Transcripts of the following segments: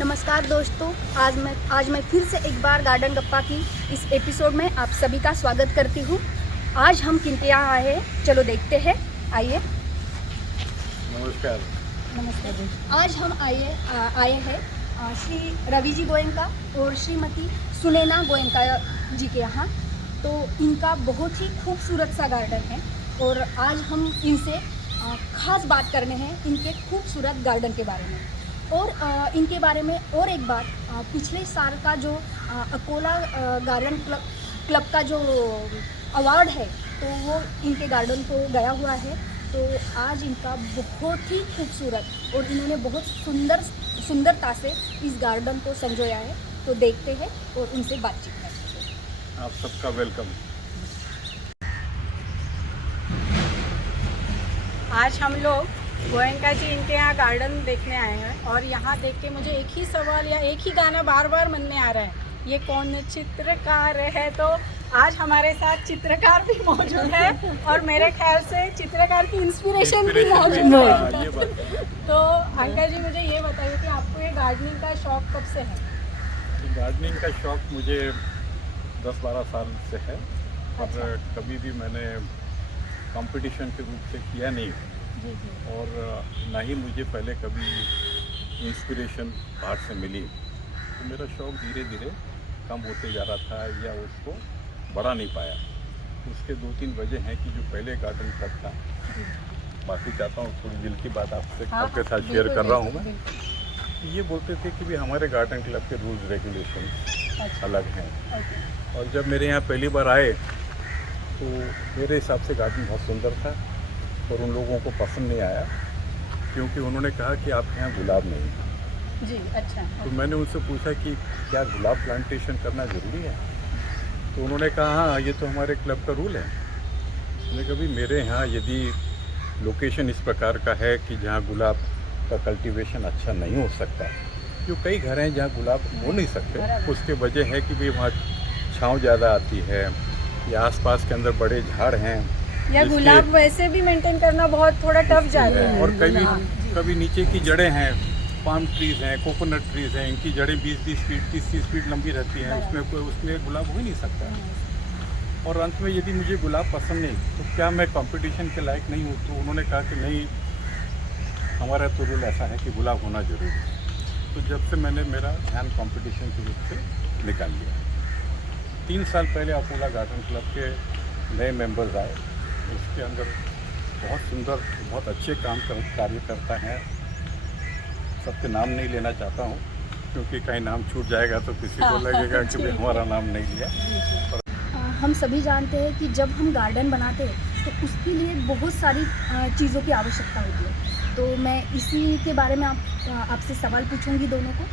नमस्कार दोस्तों, आज मैं फिर से एक बार गार्डन गप्पा की इस एपिसोड में आप सभी का स्वागत करती हूँ। आज हम किनके यहाँ आए हैं, चलो देखते हैं। आइए। नमस्कार। नमस्कार। आज हम आए हैं श्री रवि जी गोयनका और श्रीमती सुनैना गोयनका जी के यहाँ। तो इनका बहुत ही खूबसूरत सा गार्डन है और आज हम इनसे ख़ास बात करने हैं इनके खूबसूरत गार्डन के बारे में। और इनके बारे में और एक बात, पिछले साल का जो अकोला गार्डन क्लब का जो अवार्ड है तो वो इनके गार्डन को गया हुआ है। तो आज इनका बहुत ही खूबसूरत और इन्होंने बहुत सुंदरता से इस गार्डन को संजोया है। तो देखते हैं और उनसे बातचीत करते हैं। आप सबका वेलकम। आज हम लोग गोयनका जी इनके यहाँ गार्डन देखने आए हैं और यहाँ देख के मुझे एक ही सवाल या एक ही गाना बार बार मन में आ रहा है, ये कौन चित्रकार है। तो आज हमारे साथ चित्रकार भी मौजूद है और मेरे ख्याल से चित्रकार की इंस्पिरेशन भी मौजूद है। तो अंकल जी मुझे ये बताइए कि आपको ये गार्डनिंग का शौक कब से है? गार्डनिंग का शौक मुझे 10-12 साल से है। अच्छा। और कभी भी मैंने कंपटीशन के रूप से किया नहीं जी जी। और ना ही मुझे पहले कभी इंस्पिरेशन बाहर से मिली। तो मेरा शौक धीरे धीरे कम होते जा रहा था या उसको बढ़ा नहीं पाया। उसके 2-3 वजह हैं कि जो पहले गार्डन क्लब था, माफ़ी चाहता हूँ थोड़ी दिल की बात आपके साथ शेयर कर रहा हूँ मैं। ये बोलते थे कि भी हमारे गार्डन क्लब के रूल्स रेगुलेशन अलग हैं। और जब मेरे यहाँ पहली बार आए तो मेरे हिसाब से गार्डन बहुत सुंदर था और उन लोगों को पसंद नहीं आया क्योंकि उन्होंने कहा कि आपके यहाँ गुलाब नहीं जी। अच्छा। तो मैंने उनसे पूछा कि क्या गुलाब प्लांटेशन करना ज़रूरी है। तो उन्होंने कहा हाँ, ये तो हमारे क्लब का रूल है। मैंने कहा भी मेरे यहाँ यदि लोकेशन इस प्रकार का है कि जहाँ गुलाब का कल्टीवेशन अच्छा नहीं हो सकता, जो कई घर हैं जहाँ गुलाब हो नहीं सकते, उसके वजह है कि भाई वहाँ छाँव ज़्यादा आती है या आसपास के अंदर बड़े झाड़ हैं या गुलाब वैसे भी मेंटेन करना बहुत थोड़ा टफ जाता है। और कभी नीचे की जड़ें हैं, पाम ट्रीज़ हैं, कोकोनट ट्रीज़ हैं, इनकी जड़ें 20-20 फीट 30-30 फीट लंबी रहती हैं, उसमें गुलाब हो ही नहीं सकता। और अंत में यदि मुझे गुलाब पसंद नहीं तो क्या मैं कंपटीशन के लायक नहीं हूँ। तो उन्होंने कहा कि नहीं, हमारा तो रूल ऐसा है कि गुलाब होना जरूरी है। तो जब से मैंने मेरा ध्यान कंपटीशन के रूप से निकाल लिया। 3 साल पहले अकोला गार्डन क्लब के नए मेंबर्स आए, उसके अंदर बहुत सुंदर बहुत अच्छे कार्य करता है। सबके नाम नहीं लेना चाहता हूँ क्योंकि कहीं नाम छूट जाएगा तो किसी को लगेगा कि भाई हमारा नाम नहीं लिया। हम सभी जानते हैं कि जब हम गार्डन बनाते हैं तो उसके लिए बहुत सारी चीज़ों की आवश्यकता होती है। तो मैं इसी के बारे में आपसे सवाल पूछूंगी दोनों को।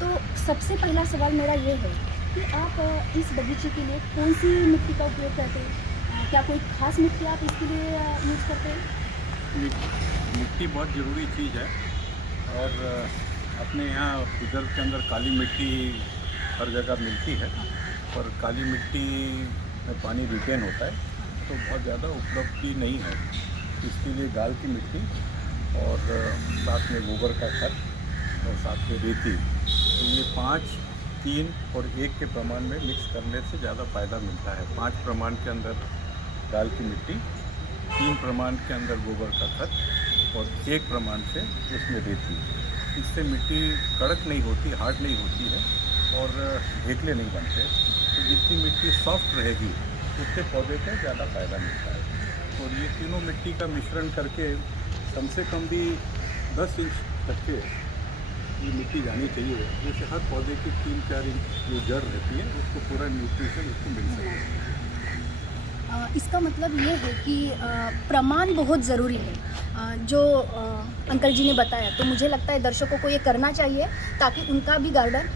तो सबसे पहला सवाल मेरा ये है कि आप इस बगीचे के लिए कौन सी मिट्टी का उपयोग करते हैं? क्या कोई खास मिट्टी आप इसके लिए यूज़ करते हैं? मिट्टी बहुत ज़रूरी चीज़ है और अपने यहाँ गुजर के अंदर काली मिट्टी हर जगह मिलती है और काली मिट्टी में पानी रिटेन होता है तो बहुत ज़्यादा उपलब्धि नहीं है। इसके लिए गाल की मिट्टी और साथ में गोबर का खत और साथ में रेती, तो ये 5, 3 और 1 के प्रमाण में मिक्स करने से ज़्यादा फ़ायदा मिलता है। 5 प्रमाण के अंदर दाल की मिट्टी, 3 प्रमाण के अंदर गोबर का खत और 1 प्रमाण से उसमें रेती। इससे मिट्टी कड़क नहीं होती, हार्ड नहीं होती है और ढेकले नहीं बनते। तो जितनी मिट्टी सॉफ्ट रहेगी उससे पौधे को ज़्यादा फ़ायदा मिलता है। और ये तीनों मिट्टी का मिश्रण करके कम से कम भी 10 इंच तक के ये मिट्टी जानी चाहिए, जैसे हर पौधे की 3-4 इंच जो जड़ रहती है उसको पूरा न्यूट्रिशन उसको मिल सके। इसका मतलब ये है कि प्रमाण बहुत ज़रूरी है, जो अंकल जी ने बताया। तो मुझे लगता है दर्शकों को ये करना चाहिए ताकि उनका भी गार्डन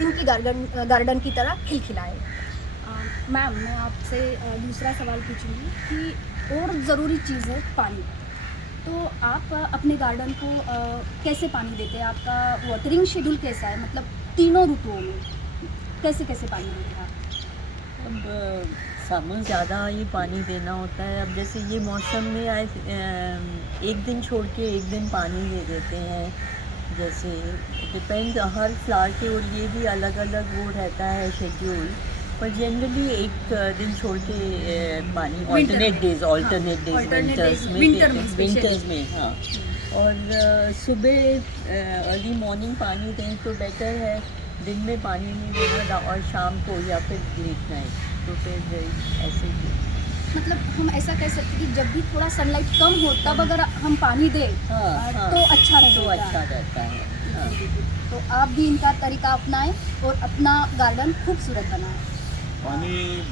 इनकी गार्डन की तरह खिलखिलाए। मैम, मैं आपसे दूसरा सवाल पूछूंगी कि और ज़रूरी चीज़ है पानी। तो आप अपने गार्डन को कैसे पानी देते हैं? आपका वाटरिंग शेड्यूल कैसा है? मतलब तीनों ऋतुओं में कैसे कैसे पानी देते हैं आप? अब समर ज़्यादा ही पानी देना होता है। अब जैसे ये मौसम में आए एक दिन छोड़ के एक दिन पानी दे देते हैं जैसे डिपेंड हर फ्लावर के, और ये भी अलग अलग वो रहता है शेड्यूल, पर जनरली एक दिन छोड़ के पानी alternate days alternate winters days, में winter देते में हैं, विंटर्स में, हाँ। और सुबह अर्ली मॉर्निंग पानी दें तो बेटर है, दिन में पानी नहीं देना, और शाम को या फिर लेट नाइट, तो फिर ऐसे ही। मतलब हम ऐसा कह सकते हैं कि जब भी थोड़ा सनलाइट कम हो तब अगर हम पानी दें हाँ, तो अच्छा तो रहेगा। अच्छा रहता है, हाँ। तो आप भी इनका तरीका अपनाएं और अपना गार्डन खूबसूरत बनाएं। पानी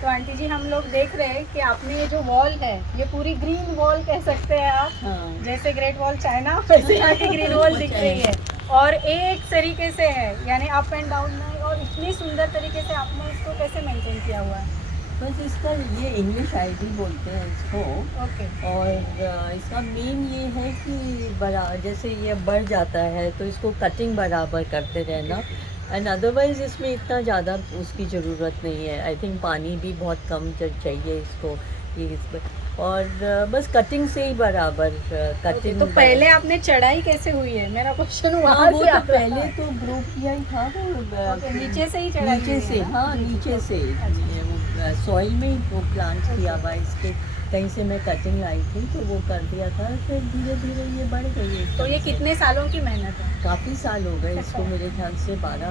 तो आंटी जी हम लोग देख रहे हैं कि आपने ये जो वॉल है ये पूरी ग्रीन वॉल कह सकते हैं आप, हाँ। जैसे ग्रेट वॉल चाइना वैसे यहाँ की ग्रीन वॉल दिख रही है और एक तरीके से है, यानी अप एंड डाउन में, और इतनी सुंदर तरीके से आपने इसको कैसे मेंटेन किया हुआ है? बस इसका ये इंग्लिश आईडी बोलते हैं इसको, ओके। और इसका मेन ये है कि जैसे ये बढ़ जाता है तो इसको कटिंग बराबर करते रहना, एंड अदरवाइज इसमें इतना ज़्यादा उसकी ज़रूरत नहीं है। आई थिंक पानी भी बहुत कम चाहिए इसको, ये इसमें, और बस कटिंग से ही बराबर कटिंग। तो पहले आपने चढ़ाई कैसे हुई है, मेरा क्वेश्चन हाँ, वहाँ वो से तो आता है। पहले तो ग्रो किया ही था वो, नीचे से ही चढ़ाई नीचे हुई से, है ना? हाँ नीचे से, सॉइल में ही वो प्लांट किया हुआ है। इसके कहीं से मैं कटिंग लाई थी तो वो कर दिया था, फिर धीरे धीरे ये बढ़ गई है। तो ये कितने सालों की मेहनत है? काफ़ी साल हो गए इसको, मेरे ख्याल से 12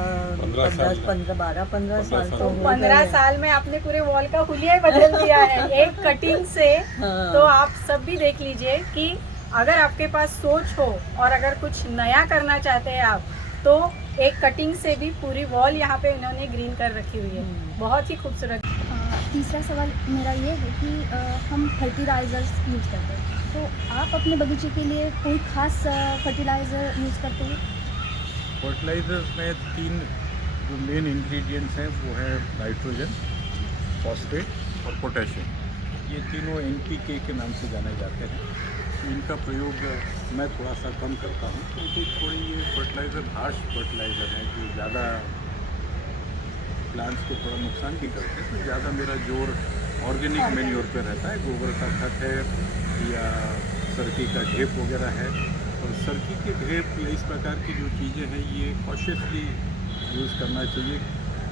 साल तो तो हो 15 गए। साल में आपने पूरे वॉल का हुलिया ही बदल दिया है एक कटिंग से। हाँ। तो आप सब भी देख लीजिए कि अगर आपके पास सोच हो और अगर कुछ नया करना चाहते हैं आप, तो एक कटिंग से भी पूरी वॉल यहाँ पे इन्होंने ग्रीन कर रखी हुई है, बहुत ही खूबसूरत। तीसरा सवाल मेरा ये है कि हम फर्टिलाइज़र्स यूज़ करते हैं, तो आप अपने बगीचे के लिए कोई ख़ास फर्टिलाइज़र यूज़ करते हैं? फर्टिलाइजर्स में 3 जो मेन इंग्रेडिएंट्स हैं वो है नाइट्रोजन, फॉस्फेट और पोटेशियम। ये तीनों NPK के नाम से जाने जाते हैं। इनका प्रयोग मैं थोड़ा सा कम करता हूँ क्योंकि थोड़ी ये फर्टिलाइज़र हार्श फर्टिलाइज़र हैं जो ज़्यादा प्लांट्स को थोड़ा नुकसान भी करते हैं। तो ज़्यादा मेरा जोर ऑर्गेनिक मैन्योर पे रहता है, गोबर का खत है या सरकी का ढेप वगैरह है। और सरकी के ढेप या इस प्रकार की जो चीज़ें हैं ये कॉशियसली यूज़ करना चाहिए।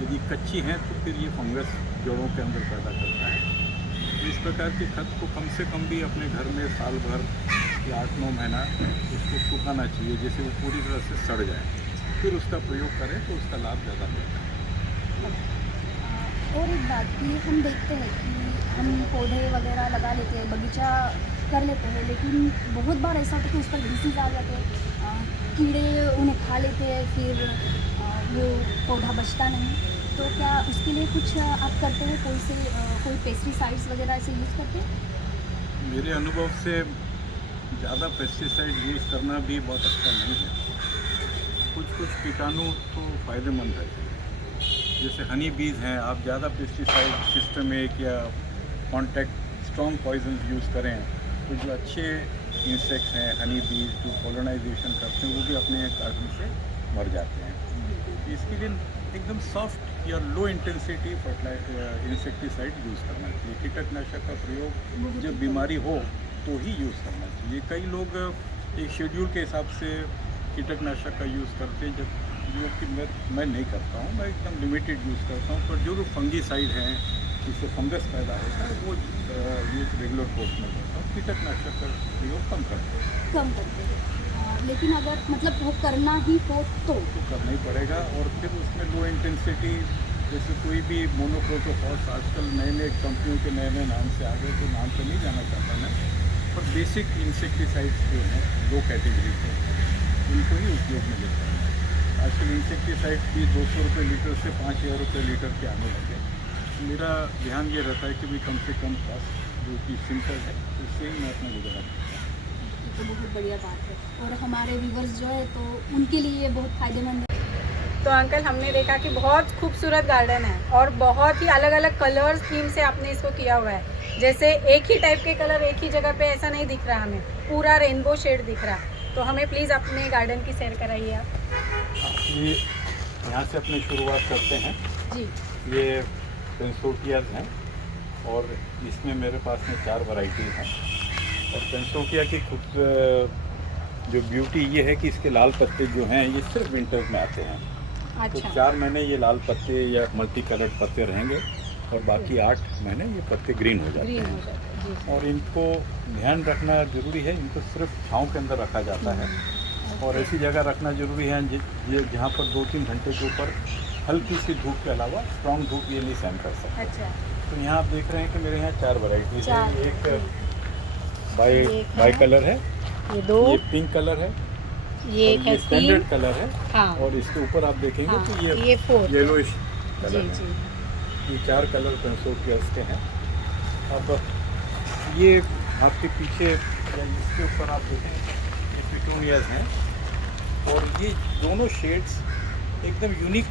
यदि कच्ची हैं तो फिर ये फंगस जड़ों के अंदर पैदा करता है। तो इस प्रकार के खत को कम से कम भी अपने घर में साल भर या 8-9 महीना उसको सुखाना चाहिए, जैसे वो पूरी तरह से सड़ जाए, फिर उसका प्रयोग करें तो उसका लाभ ज़्यादा मिलता है। और एक बात कि हम देखते हैं कि हम पौधे वगैरह लगा लेते हैं, बगीचा कर लेते हैं, लेकिन बहुत बार ऐसा होता है कि उस पर डिसीज़ आ जाते हैं, कीड़े उन्हें खा लेते हैं, फिर वो पौधा बचता नहीं। तो क्या उसके लिए कुछ आप करते हैं, कोई पेस्टिसाइड्स वगैरह ऐसे यूज़ करते हैं? मेरे अनुभव से ज़्यादा पेस्टिसाइड यूज़ करना भी बहुत अच्छा नहीं है। कुछ कीटाणु तो फ़ायदेमंद रहते हैं, जैसे हनी बीज हैं। आप ज़्यादा पेस्टिसाइड सिस्टमिक या कॉन्टैक्ट स्ट्रॉन्ग पॉइजन यूज़ करें तो जो अच्छे इंसेक्ट्स हैं हनी बीज जो पोलिनाइजेशन करते हैं वो भी अपने गार्डन से मर जाते हैं। इसके लिए एकदम सॉफ्ट या लो इंटेंसिटी इंसेक्टिसाइड यूज़ करना चाहिए। कीटनाशक का प्रयोग जब बीमारी हो तो ही यूज़ करना चाहिए। कई लोग एक शेड्यूल के हिसाब से कीटनाशक का यूज़ करते हैं, जब जो कि मैं नहीं करता हूँ। मैं एकदम लिमिटेड यूज़ करता हूँ, पर जो फंगीसाइड हैं जिससे फंगस पैदा होता है वो यूज़ रेगुलर कोर्स में करता हूँ। कीटनाशक का प्रयोग कम करते हैं। लेकिन अगर मतलब वो करना ही हो तो करना ही पड़ेगा। और फिर उसमें लो इंटेंसिटी, जैसे कोई भी मोनोक्रोटोफॉस आजकल नए कंपनियों के नए नाम से आ गए, तो नाम तो नहीं जाना चाहता मैं, पर बेसिक इंसेक्टिसाइड्स जो हैं 2 कैटेगरी के उनको ही उपयोग में लेता हूँ। आजकल इंसेक्टिसाइड्स भी 200 रुपये लीटर से 5000 रुपये लीटर के आने लगे। मेरा ध्यान ये रहता है कि भी कम से कम कॉस्ट जो कि सिंपल है उससे ही मैं अपना गुजारा करता हूँ। तो बहुत बढ़िया बात है, और हमारे व्यूवर्स जो है तो उनके लिए ये बहुत फ़ायदेमंद है। तो अंकल हमने देखा कि बहुत खूबसूरत गार्डन है और बहुत ही अलग अलग कलर्स थीम से आपने इसको किया हुआ है। जैसे एक ही टाइप के कलर एक ही जगह पे ऐसा नहीं दिख रहा, हमें पूरा रेनबो शेड दिख रहा। तो हमें प्लीज़ अपने गार्डन की सैर कराइए आप। ये यहाँ से अपनी शुरुआत करते हैं जी। ये पेंसोटियाज हैं और इसमें मेरे पास में 4 वैरायटीज़ हैं। और पेंसोटिया की खुद जो ब्यूटी ये है कि इसके लाल पत्ते जो हैं ये सिर्फ विंटर्स में आते हैं। तो अच्छा 4 महीने ये लाल पत्ते या मल्टी कलर्ड पत्ते रहेंगे और बाकी 8 महीने ये पत्ते ग्रीन हो जाते ग्रीन हो हैं। जाता है जी और इनको ध्यान रखना ज़रूरी है, इनको सिर्फ छाँव के अंदर रखा जाता है और ऐसी जगह रखना ज़रूरी है जहाँ पर 2-3 घंटे के ऊपर हल्की सी धूप के अलावा स्ट्रॉन्ग धूप ये नहीं सहन कर सकते। अच्छा तो यहाँ आप देख रहे हैं कि मेरे यहाँ 4 वैरायटीज चार, हैं। एक ये बाई एक बाई है। कलर है, ये 2 ये पिंक कलर है, ये और एक है ये 3 स्टैंडर्ड कलर है हाँ और इसके ऊपर आप देखेंगे हाँ, तो ये 4 येलोइश जी कलर है। जी ये 4 कलर कंसोर्टियस के हैं। अब ये आपके पीछे या इसके ऊपर आप देखें ये पिटूनियाज हैं और ये दोनों शेड्स एकदम यूनिक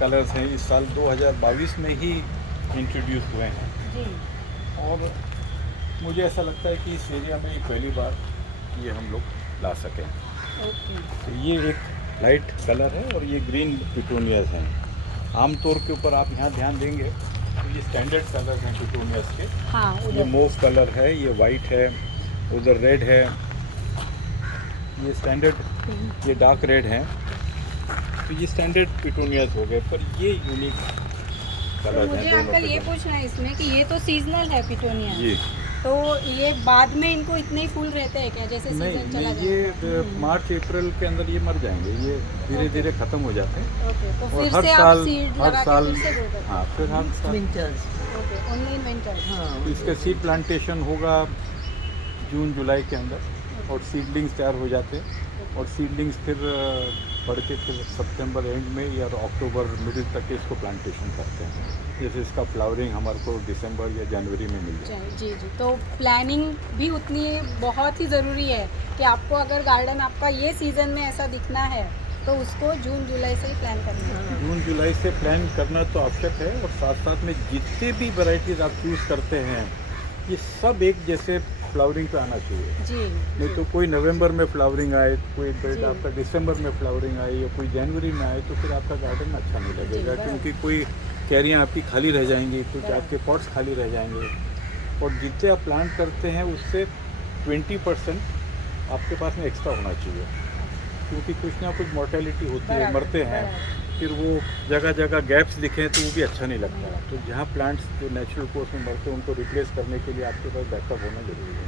कलर्स हैं, इस साल 2022 में ही इंट्रोड्यूस हुए हैं जी और मुझे ऐसा लगता है कि इस एरिया में पहली बार ये हम लोग ला सकें। ओके तो ये एक लाइट कलर है और ये ग्रीन पिटूनियाज हैं। आमतौर के ऊपर आप यहाँ ध्यान देंगे तो ये स्टैंडर्ड कलर हैं पिटूनियाज के। हाँ ये उधर मोव कलर है, ये वाइट है, उधर रेड है, ये स्टैंडर्ड ये डार्क रेड है। तो ये स्टैंडर्ड पिटूनियाज हो गए, पर ये यूनिक तो कलर मुझे हैं अंकल ये दोनों। पूछना है इसमें कि ये तो सीजनल है पिटोनिया जी तो ये बाद में इनको इतने ही फूल रहते हैं क्या जैसे नहीं सीजन चला नहीं, ये मार्च अप्रैल के अंदर ये मर जाएंगे, ये धीरे धीरे ख़त्म हो जाते हैं ओके तो और फिर हर से आप साल सीड हर लगा साल के फिर से grow करते हाँ फिर हम winters okay only in winter हाँ तो इसका सीड प्लांटेशन होगा जून जुलाई के अंदर और सीडलिंग्स तैयार हो जाते हैं और सीडलिंग्स फिर बढ़ के फिर सितंबर एंड में या अक्टूबर मिडिल तक इसको प्लांटेशन करते हैं। जैसे इसका फ्लावरिंग हमारे को दिसंबर या जनवरी में मिल जाए। जी जी तो प्लानिंग भी उतनी बहुत ही ज़रूरी है कि आपको अगर गार्डन आपका ये सीज़न में ऐसा दिखना है तो उसको जून जुलाई से ही प्लान करना है जून जुलाई से प्लान करना तो आवश्यक है और साथ साथ में जितने भी वैरायटीज़ आप चूज़ करते हैं ये सब एक जैसे फ्लावरिंग पे आना चाहिए। जी नहीं तो कोई नवंबर में फ्लावरिंग आए, कोई जी। आपका दिसंबर में फ्लावरिंग आए या कोई जनवरी में आए तो फिर आपका गार्डन अच्छा नहीं लगेगा, बराबर। क्योंकि कोई कैरियाँ आपकी खाली रह जाएंगी, कुछ आपके पॉट्स खाली रह जाएंगे और जितने आप प्लांट करते हैं उससे 20% आपके पास में एक्स्ट्रा होना चाहिए, क्योंकि कुछ ना कुछ मोर्टेलिटी होती है, बराबर, मरते हैं, फिर वो जगह जगह गैप्स दिखें तो वो भी अच्छा नहीं लगता। तो जहाँ प्लांट्स जो नेचुरल कोर्स में मरते हैं उनको रिप्लेस करने के लिए आपके पास बैकअप होना जरूरी है।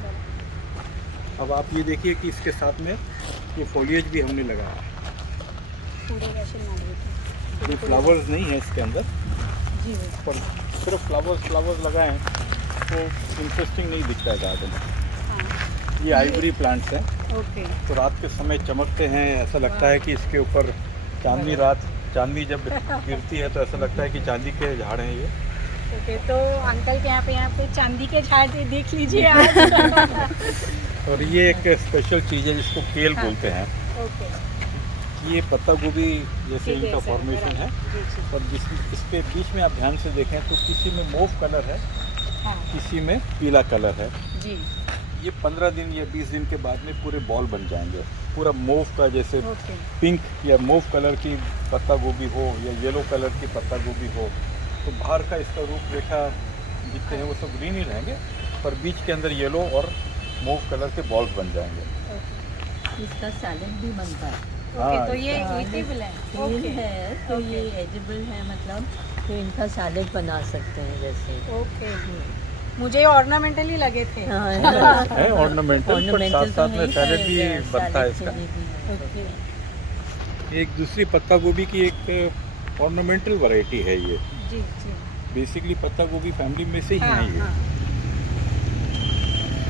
अब आप ये देखिए कि इसके साथ में ये फोलिएज भी हमने लगाया, पूरे वैसे ना ये फ्लावर्स नहीं है इसके अंदर, जी पर सिर्फ फ्लावर्स लगाएं तो इंटरेस्टिंग नहीं दिखता है गार्डन। हाँ ये आइवरी प्लांट्स हैं, ओके तो रात के समय चमकते हैं, ऐसा लगता है कि इसके ऊपर चांदनी जब गिरती है तो ऐसा लगता है कि चांदी के झाड़ हैं ये। ओके तो अंकल के यहाँ पे चांदी के झाड़ देख लीजिए आज और ये एक स्पेशल चीज़ है जिसको केल हाँ। बोलते हैं। ओके ये पत्ता गोभी जैसे ठीक है, इनका सर, फॉर्मेशन है जी जी और इसके बीच में आप ध्यान से देखें तो किसी में मोव कलर है, हाँ किसी में पीला कलर है। जी ये 15 दिन या 20 दिन के बाद में पूरे बॉल बन जाएंगे, पूरा मोव का जैसे ओके पिंक या मोव कलर की पत्ता गोभी हो या येलो कलर की पत्ता गोभी हो तो बाहर का इसका रूपरेखा जितने हैं वो सब ग्रीन ही रहेंगे, पर बीच के अंदर येलो और मोव कलर के बॉल्स बन जाएंगे। इसका सैलेड भी बनता है। ओके तो ये हाँ, ईटेबल है तेल ओके है तो ये एडिबल है, मतलब तो इनका सैलेड बना सकते हैं जैसे। ओके मुझे ऑर्नामेंटल ही लगे थे हाँ, है ऑर्नामेंटल, पर साथ साथ में सैलेड भी बनता है इसका। ओके एक दूसरी पत्ता गोभी की एक ऑर्नामेंटल वैरायटी है ये, जी जी बेसिकली पत्ता गोभी फैमिली में से ही हाँ है ये।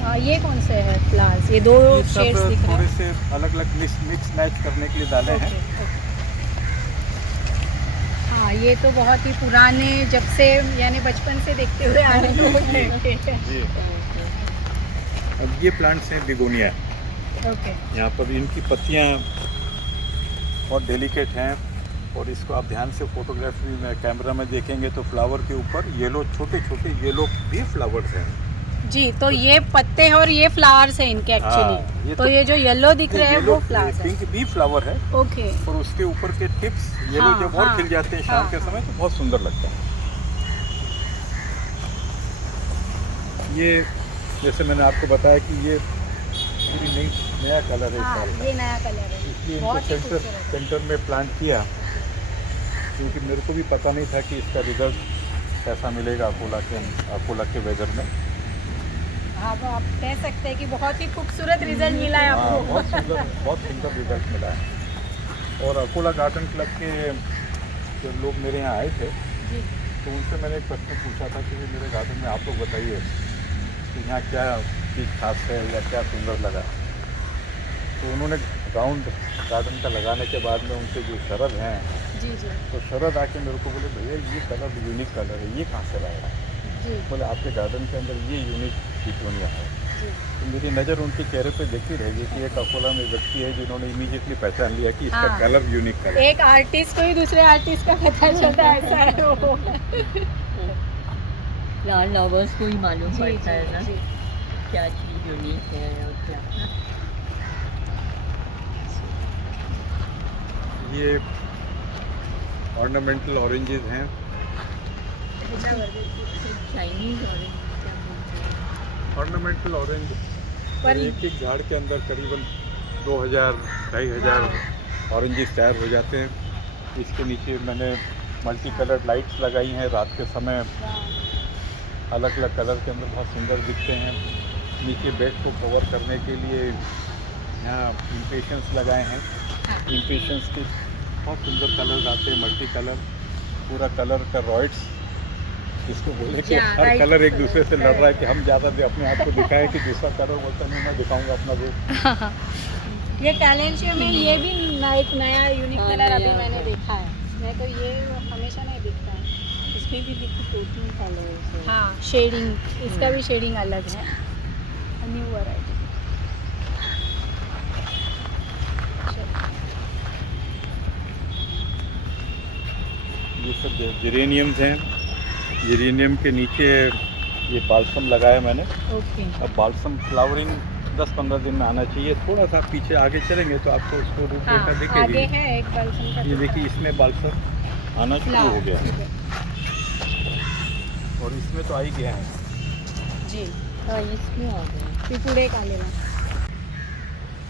हाँ ये कौन से है फ्लावर्स ये दो ये सब शेड्स दिख रहे थोड़े हैं से अलग अलग मिक्स मैच करने के लिए डाले हैं। Okay, okay. हाँ ये तो बहुत ही पुराने जब से यानी बचपन से देखते हुए आ रहे हैं जी अब ये प्लांट्स हैं बिगोनिया, ओके यहाँ पर इनकी पत्तियाँ बहुत डेलिकेट हैं और इसको आप ध्यान से फोटोग्राफी में कैमरा में देखेंगे तो फ्लावर के ऊपर येलो छोटे छोटे येलो भी फ्लावर्स हैं। जी तो ये पत्ते हैं और ये फ्लावर्स हैं इनके हाँ, एक्चुअली ये तो तो- ये जो येलो दिख रहे हैं वो फ्लावर्स हैं पिंक भी फ्लावर है ओके और उसके ऊपर के टिप्स येलो हाँ, जब और हाँ, खिल जाते हैं शाम हाँ, के हाँ। समय तो बहुत सुंदर लगता है। ये जैसे मैंने आपको बताया कि ये पूरी नई नया कलर है इस हाँ, साल का। ये नया कलर है, इसलिए इनको बहुत ही सेंटर खूबसूरत है। सेंटर में प्लांट किया, क्योंकि मेरे को भी पता नहीं था कि इसका रिजल्ट कैसा मिलेगा अकोला के वेदर में। हाँ, वो आप कह सकते हैं कि बहुत ही खूबसूरत रिजल्ट मिला है हाँ, आपको। बहुत सुंदर रिजल्ट मिला है। और अकोला गार्डन क्लब के जो लोग मेरे यहाँ आए थे, जी तो उनसे मैंने एक प्रश्न पूछा था कि मेरे गार्डन में आप लोग बताइए कि यहाँ क्या चीज़ खास है या क्या सुंदर लगा। तो उन्होंने राउंड गार्डन का लगाने के बाद में उनसे जो शरद हैं, जी जी तो शरद आके मेरे को बोले भैया ये कलर यूनिक कलर है, ये कहाँ से लाया है? जी बोले आपके गार्डन के अंदर ये यूनिक पिटोनिया है। जी तो मेरी नज़र उनके चेहरे पे देखती रह गई कि एक अकोला में व्यक्ति है जिन्होंने इमीडिएटली पहचान लिया कि इसका हाँ। Colour unique colour. एक आर्टिस्ट को ही दूसरे आर्टिस्ट का पता चलता है, ऐसा है वो। फ्लावर लवर्स को ही मालूम जी, पड़ता है ना जी, क्या चीज़ यूनिक है और क्या। ये ऑर्नामेंटल ऑरेंजेस हैं। चाइनीज ऑरेंज क्या बोलते हैं? ऑर्नामेंटल ऑरेंज पर एक एक झाड़ के अंदर करीबन 2000-2500 ऑरेंजेस तैयार हो जाते हैं। इसके नीचे मैंने मल्टी कलर लाइट्स लगाई हैं, रात के समय अलग अलग कलर के अंदर बहुत सुंदर दिखते हैं। नीचे बेड को कवर करने के लिए यहाँ इम्पेशंस लगाए हैं। इम्पेशंस के बहुत सुंदर कलर आते हैं, मल्टी कलर, पूरा कलर का रॉइड्स, जिसको बोले कि Yeah, हर right. कलर एक दूसरे से लड़ रहा है कि हम ज़्यादा अपने आप को दिखाएं कि दूसरा कलर बोलता नहीं, मैं दिखाऊंगा अपना रूप। ये कैलेंशिया में ये भी एक नया यूनिक हाँ, कलर अभी नया मैंने है। देखा है, नहीं तो ये हमेशा नहीं दिखता है। इसमें भी देखिए प्रोटीन कलर्स है। हाँ, शेडिंग, इसका भी शेडिंग अलग है, न्यू वैरायटी। ये सब जेरेनियम्स हैं। जेरेनियम के नीचे ये बाल्सम लगाया मैंने। ओके, अब बाल्सम फ्लावरिंग 10-15 दिन में आना चाहिए। थोड़ा सा पीछे आगे चलेंगे तो आपको उसको रूपरेखा हाँ, आगे दिखेगी। है एक बाल्सम का ये देखिए टुकड़ा। इसमें बाल्सम आना शुरू हो गया है और इसमें तो आ ही गया है। जी, हाँ इसमें आ गया। पिपुड़े का लेना।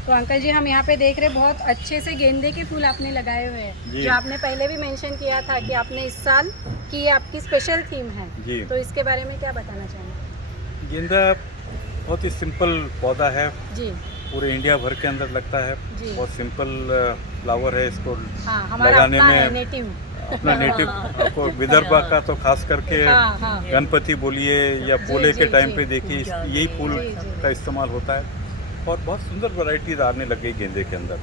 तो अंकल जी हम यहाँ पे देख रहे बहुत अच्छे से गेंदे के फूल आपने लगाए हुए हैं, जी। जो आपने पहले भी मेंशन किया था कि आपने इस साल की ये आपकी स्पेशल थीम है। जी। तो इसके बारे में क्या बताना चाहेंगे? गेंदा बहुत ही सिंपल पौधा है, जी पूरे इंडिया भर के अंदर लगता है। जी। बहुत सिंपल फ्लावर है। इसको हाँ, हमारा लगाने अपना में है नेटिव। अपना नेटिव आपको विदर्भ का तो खास करके हाँ, हाँ। गणपति बोलिए या जी, पोले के जी, टाइम जी। पे देखिए पूजा यही में। फूल जी, जी। का इस्तेमाल होता है और बहुत सुंदर वैरायटीज आने लग गई गेंदे के अंदर।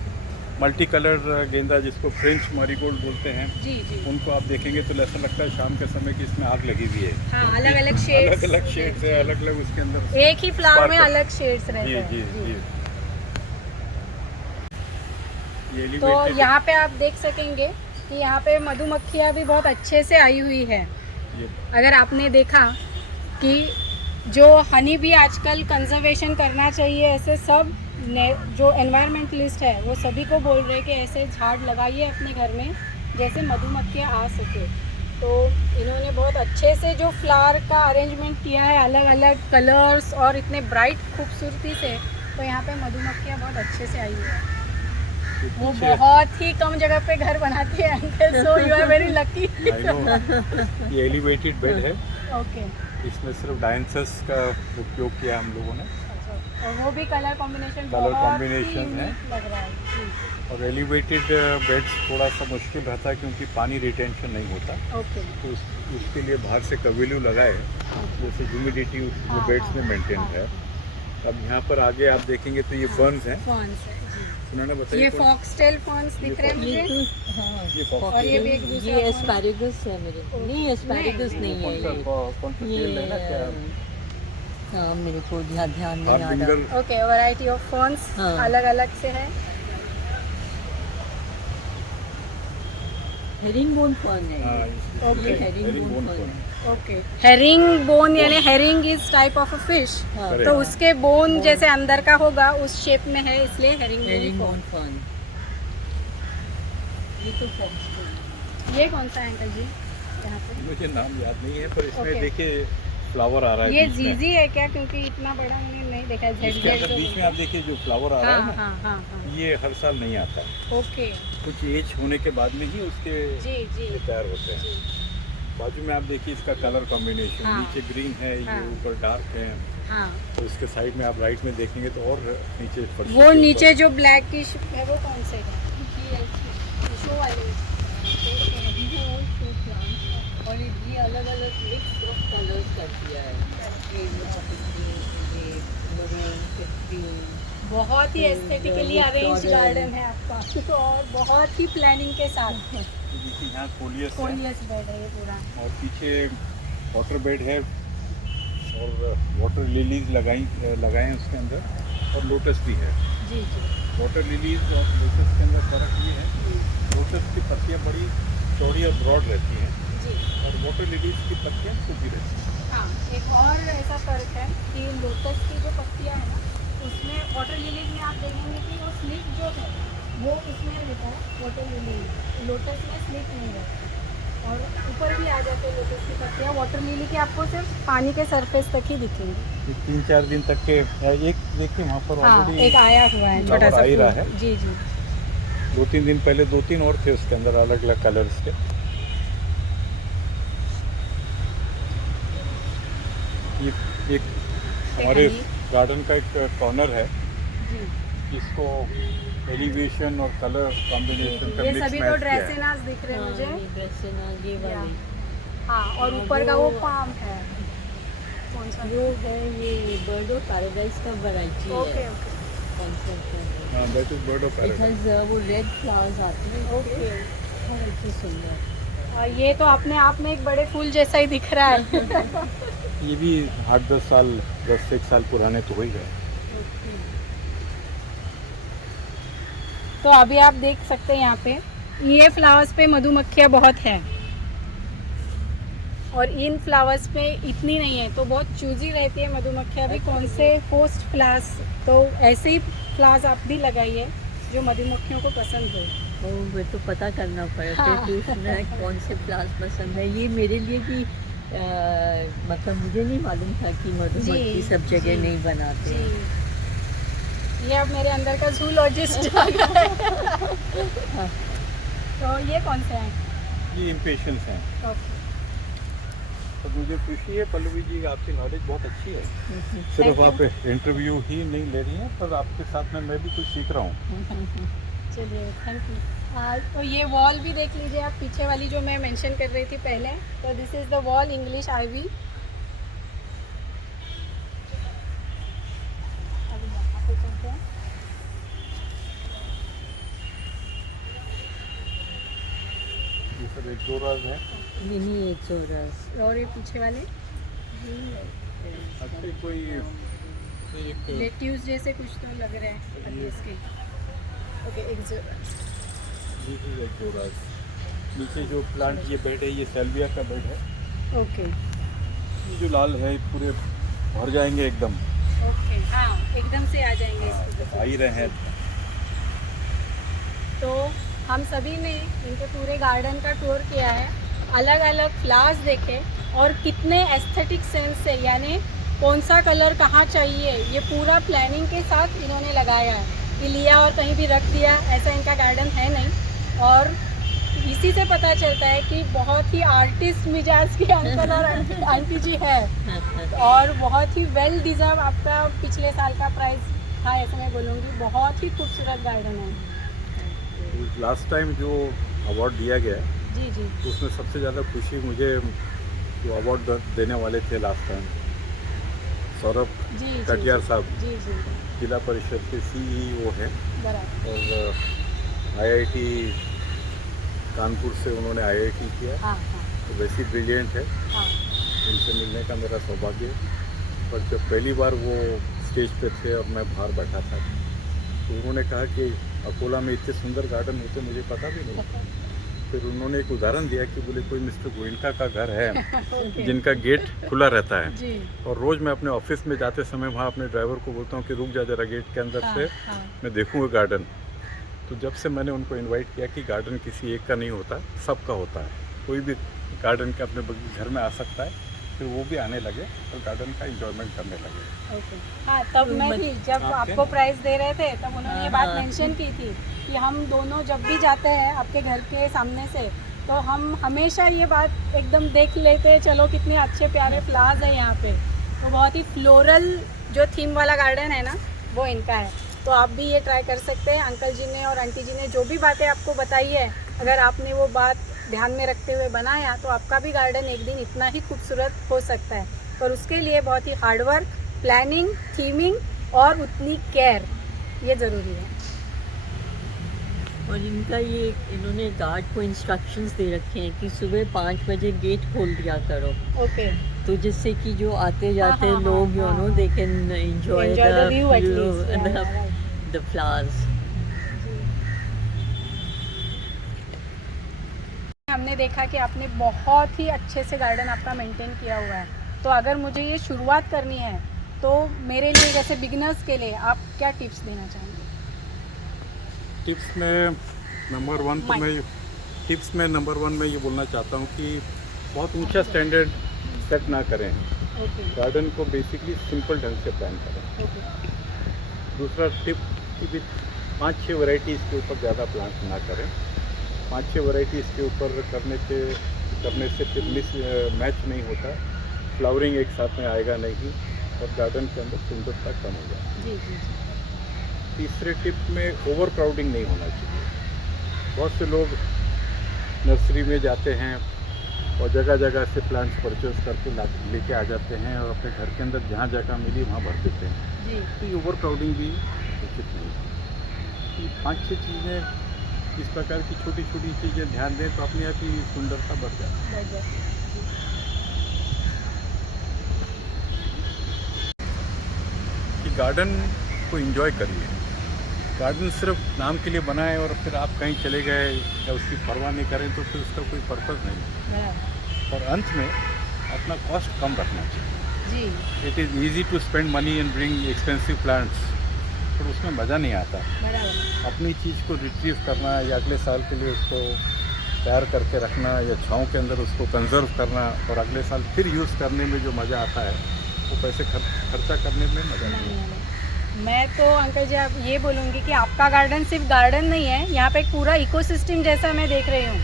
मल्टी कलर गेंदा जिसको फ्रेंच मैरीगोल्ड बोलते हैं, जी जी, उनको आप देखेंगे तो ऐसा लगता है शाम के समय कि इसमें आग लगी हुई है। हाँ, अलग अलग शेड्स, अलग अलग शेड्स है, अलग अलग उसके अंदर। एक ही फ्लावर में Sparkle। अलग शेड्स रहते जी हैं। जी जी। ये तो elevated- यहाँ पे आप देख सकेंगे कि यहाँ पे मधुमक्खियाँ भी बहुत अच्छे से आई हुई है। ये अगर आपने देखा कि जो हनी भी आजकल कंजर्वेशन करना चाहिए, ऐसे सब जो एनवायरमेंटलिस्ट है वो सभी को बोल रहे हैं कि ऐसे झाड़ लगाइए अपने घर में जैसे मधुमक्खियाँ आ सके। तो इन्होंने बहुत अच्छे से जो फ्लावर का अरेंजमेंट किया है, अलग अलग कलर्स और इतने ब्राइट खूबसूरती से, तो यहाँ पे मधुमक्खियाँ बहुत अच्छे से आई हुई है। वो पीछे- बहुत ही कम जगह पे घर बनाती है uncle, so you are very lucky. I know, ये एलिवेटेड बेड है। ओके, इसमें सिर्फ डायंसस का उपयोग किया हम लोगों ने और वो भी कलर कॉम्बिनेशन Color बहुत combination ही है। unique लग रहा है जी। और एलिवेटेड बेड्स थोड़ा सा मुश्किल रहता है क्योंकि पानी रिटेंशन नहीं होता। ओके, तो उसके लिए बाहर से कवेलू लगाए, जैसे ह्यूमिडिटी हाँ, वो बेड्स में हाँ, मेंटेन हाँ। है। अब यहाँ पर आगे आप देखेंगे तो ये फर्न्स हैं। फॉन्स है जी। उन्होंने ये बताया फॉक्सटेल फॉन्स दिख रहे हैं ये मुझे। तो हाँ ये fox और ये भी एक दूसरा ये कौन- एस्पैरागस है मेरे को। नहीं एस्पैरागस नहीं है ये। कौन सा तेल है ना क्या? हाँ मेरे को ध्यान नहीं आ रहा। Harbinger okay, variety of fawns हाँ। अलग अलग से है। हेरिंग बोन फर्न है हाँ, ये। ओके। ये herring bone herringbone fern fern। है। ओके, हेरिंग बोन यानी herring is type of a fish, हाँ Correct। तो उसके बोन जैसे अंदर का होगा उस शेप में है, इसलिए herring herring bone. Bone fern. ये तो फॉक्सटेल। ये कौन सा है अंकल जी यहाँ पे? मुझे नाम याद नहीं है पर इसमें Okay। देखिए फ्लावर आ रहा है ये बीच में। जीजी है क्या? क्योंकि इतना बड़ा मैंने नहीं देखा है इसके अंदर बीच में आप देखिए जो फ्लावर आ रहा है हाँ ना, हाँ हाँ हाँ ये हर साल नहीं आता है। ओके कुछ एज होने के बाद में ही उसके जी जी ये तैयार होते हैं। जी बाजू में आप देखिए इसका कलर कॉम्बिनेशन, हाँ। नीचे ग्रीन है, ये हाँ। ऊपर डार्क है। हाँ तो इसके साइड में आप राइट में देखेंगे तो और नीचे फर्शी वो के ऊपर- नीचे जो ब्लैकिश है वो कौन से है शो वाले और ये अलग अलग मिक्स ऑफ कलर्स कर दिया है, ये मरून, ग्रीन। बहुत ही एस्थेटिकली वो अरेंज floral गार्डन है आपका और बहुत ही प्लानिंग के साथ देखिए यहाँ कोलियस है कोलियस बेड है ये पूरा और पीछे वाटर बेड है और वाटर लिलीज लगाए हैं उसके अंदर और लोटस भी है। जी जी वाटर लिलीज और लोटस के अंदर फ़र्क ये है, लोटस की पत्तियाँ बड़ी चौड़ी और ब्रॉड रहती हैं जी और वाटर लिलीज की पत्तियाँ छोटी रहती हैं। हाँ एक और ऐसा फर्क है कि लोटस की जो पत्तियाँ हैं ना उसमें वाटर लिलीज में आप देखेंगे कि वो स्लिप जो है वो उसमें रहता है वाटर लिली, लोटस में स्लिप नहीं रहता और ऊपर भी आ जाते हैं लोटस की पत्तियाँ। वाटर लिली की आपको सिर्फ पानी के सरफेस तक ही दिखेंगी। ये 3-4 दिन तक के एक देखिए वहाँ पर हाँ ऑलरेडी एक आया हुआ है छोटा फ्लावर सा आ ही रहा फूल। है। जी जी 2-3 दिन पहले 2-3 और थे उसके अंदर अलग अलग कलर्स के। ये एक हमारे गार्डन का एक कॉर्नर है जी जिसको एलिवेशन और कलर कॉम्बिनेशन का ये मिक्स सभी मैच तो किया है। ड्रेसेनास दिख रहे हैं मुझे। ये ड्रेस है ना, ये वाली हाँ और ऊपर का वो पाम है कौन सा वो है, ये बर्ड ऑफ पैराडाइज का वैरायटी ओके है ओके कॉन्सेप्ट है। हाँ, that is bird of it paradise। Has वो रेड फ्लावर्स आते हैं ओके बहुत अच्छी सुंदर। और ये तो अपने आप में एक बड़े फूल जैसा ही दिख रहा है। ये भी 8-10 साल 10 साल पुराने तो हो ही गए। तो अभी आप देख सकते हैं यहाँ पे ये फ्लावर्स पे मधुमक्खियाँ बहुत हैं और इन फ्लावर्स पे इतनी नहीं है तो बहुत चूजी रहती है मधुमक्खियाँ भी कौन से होस्ट फ्लावर्स। तो ऐसे ही फ्लावर्स आप भी लगाइए जो मधुमक्खियों को पसंद हो। वो मैं तो पता करना पड़ेगा हाँ। कि उसमें कौन से फ्लावर्स पसंद है। ये मेरे लिए भी मतलब मुझे नहीं मालूम था कि मधुमक्खी जी, सब जगह जी, नहीं बनाते जी हैं। ये अब मेरे अंदर का जूलॉजिस्ट आ गया है। तो ये कौन से हैं? ये इम्पेशंस हैं। ओके तो मुझे खुशी है पल्लवी जी, आपकी नॉलेज बहुत अच्छी है। Thank सिर्फ आप इंटरव्यू ही नहीं ले रही हैं पर आपके साथ में मैं भी कुछ सीख रहा हूँ। चलिए थैंक यू। तो ये वॉल भी देख लीजिए आप, पीछे वाली जो मैं मेंशन कर रही थी पहले। तो this is the wall English ivy. अभी यहाँ पे चलते हैं। ये सब एक्सोराज हैं। Mini ixoras. और ये पीछे वाले अच्छे कोई एक लेट्यूस जैसे कुछ तो लग रहे हैं ये- इसके। ओके एक्सोराज। नीचे जो प्लांट ये बेड है ये सेल्विया का बेड है। ओके ये जो लाल है पूरे भर जाएंगे एकदम। ओके हाँ एकदम से आ जाएंगे इसके। आ ही रहे हैं। तो हम सभी ने इनके पूरे गार्डन का टूर किया है, अलग अलग फ्लावर्स देखे और कितने एस्थेटिक सेंस से यानी कौन सा कलर कहाँ चाहिए ये पूरा प्लानिंग के साथ इन्होंने लगाया है कि लिया और कहीं भी रख दिया, ऐसा इनका गार्डन है नहीं। और इसी से पता चलता है कि बहुत ही आर्टिस्ट मिजाज की अंकल और आंटी जी है और बहुत ही वेल डिज़र्व आपका पिछले साल का प्राइज़ था, ऐसे मैं बोलूँगी। बहुत ही खूबसूरत गार्डन है। लास्ट टाइम जो अवार्ड दिया गया है जी जी उसमें सबसे ज़्यादा खुशी मुझे जो अवार्ड देने वाले थे लास्ट टाइम, सौरभ जी जी कटियार साहब, जी जी जिला परिषद के सीईओ हैं बराबर। और आईआईटी कानपुर से उन्होंने आईआईटी किया। हाँ हाँ तो वैसे ब्रिलियंट है, हाँ उनसे मिलने का मेरा सौभाग्य है। पर जब पहली बार वो स्टेज पे थे और मैं बाहर बैठा था तो उन्होंने कहा कि अकोला में इतने सुंदर गार्डन होते मुझे पता भी नहीं। फिर उन्होंने एक उदाहरण दिया कि बोले कोई मिस्टर गोयनका का घर है ओके जिनका गेट खुला रहता है जी और रोज़ मैं अपने ऑफिस में जाते समय वहाँ अपने ड्राइवर को बोलता हूँ कि रुक जा जरा गेट के अंदर हाँ से हाँ मैं देखूँगा गार्डन। तो जब से मैंने उनको इनवाइट किया कि गार्डन किसी एक का नहीं होता, सबका होता है। कोई भी गार्डन के अपने घर में आ सकता है, फिर वो भी आने लगे और गार्डन का इंजॉयमेंट करने लगे। ओके हाँ, तब मैं भी जब आपके? आपको प्राइस दे रहे थे तब उन्होंने ये बात हाँ। मेंशन की थी कि हम दोनों जब भी जाते हैं आपके घर के सामने से तो हम हमेशा ये बात एकदम देख लेते, चलो कितने अच्छे प्यारे फ्लावर्स हैं यहाँ पे। तो बहुत ही फ्लोरल जो थीम वाला गार्डन है ना वो इनका है, तो आप भी ये ट्राई कर सकते हैं। अंकल जी ने और आंटी जी ने जो भी बातें आपको बताई है, अगर आपने वो बात ध्यान में रखते हुए बनाया तो आपका भी गार्डन एक दिन इतना ही खूबसूरत हो सकता है। पर उसके लिए बहुत ही हार्डवर्क, प्लानिंग, थीमिंग और उतनी केयर ये ज़रूरी है। और इनका ये इन्होंने गार्ड को इंस्ट्रक्शंस दे रखे हैं कि सुबह 5 बजे गेट खोल दिया करो, ओके तो जिससे कि जो आते जाते हाँ, लोग यू हाँ, नो हाँ। They can enjoy Enjoy the view at least. Yeah, yeah, right. The flowers. हमने देखा कि आपने बहुत ही अच्छे से गार्डन आपका मेंटेन किया हुआ है, तो अगर मुझे ये शुरुआत करनी है तो मेरे लिए जैसे बिगिनर्स के लिए आप क्या टिप्स देना चाहेंगे? टिप्स में नंबर वन तो मैं टिप्स में नंबर वन मैं ये बोलना चाहता हूँ कि बहुत ऊंचा स्टैंडर्ड सेट ना करें। ओके गार्डन को बेसिकली सिंपल ढंग से प्लान करें। ओके दूसरा टिप कि 5-6 वैरायटीज़ के ऊपर ज़्यादा प्लांट ना करें। 5-6 वैरायटीज़ के ऊपर करने से फिर मैच नहीं होता, फ्लावरिंग एक साथ में आएगा नहीं और गार्डन के अंदर सुंदरता कम हो जाएगी। जी जी जी तीसरे टिप में ओवर क्राउडिंग नहीं होना चाहिए। बहुत से लोग नर्सरी में जाते हैं और जगह जगह से प्लांट्स परचेज करके लेके आ जाते हैं और अपने घर के अंदर जहाँ जगह मिली वहाँ भर देते हैं। जी तो ये ओवर क्राउडिंग भी उचित नहीं है। 5-6 चीज़ें इस प्रकार की छोटी छोटी चीज़ें ध्यान दें तो अपने आप ही सुंदरता बढ़ जाती है। बढ़ जाए। कि गार्डन को एंजॉय करिए। गार्डन सिर्फ नाम के लिए बनाए और फिर आप कहीं चले गए या उसकी परवाह नहीं करें तो फिर उसका कोई पर्पज़ नहीं है। बराबर। और अंत में अपना कॉस्ट कम रखना चाहिए। जी it is easy to spend money and bring expensive plants, पर उसमें मज़ा नहीं आता। बराबर। अपनी चीज़ को रिट्रीव करना या अगले साल के लिए उसको तैयार करके रखना या छाँव के अंदर उसको कंजर्व करना और अगले साल फिर यूज़ करने में जो मज़ा आता है वो पैसे खर्चा करने में मज़ा नहीं आता। मैं तो अंकल जी आप ये बोलूँगी कि आपका गार्डन सिर्फ गार्डन नहीं है, यहाँ पे एक पूरा इकोसिस्टम जैसा मैं देख रही हूँ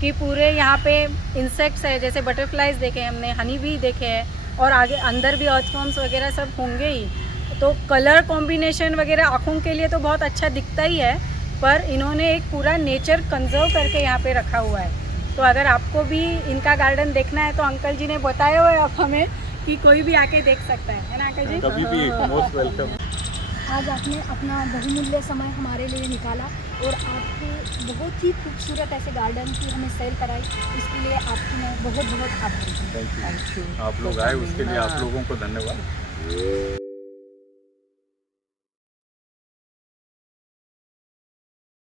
कि पूरे यहाँ पे इंसेक्ट्स है, जैसे बटरफ्लाइज देखे हमने, हनी बी देखे हैं और आगे अंदर भी अर्थवॉर्म्स वगैरह सब होंगे ही। तो कलर कॉम्बिनेशन वगैरह आँखों के लिए तो बहुत अच्छा दिखता ही है, पर इन्होंने एक पूरा नेचर कंजर्व करके यहाँ पे रखा हुआ है। तो अगर आपको भी इनका गार्डन देखना है तो अंकल जी ने बताया हुआ है आप हमें कि कोई भी आके देख सकता है ना अंकल जी? कभी भी मोस्ट वेलकम। आज आपने अपना बहुमूल्य समय हमारे लिए निकाला और आपके बहुत ही खूबसूरत ऐसे गार्डन की हमें सैर कराई, इसके लिए आपकी मैं बहुत बहुत आभारी हूँ। Thank you. आप लोग आए उसके लिए आप लोगों को धन्यवाद।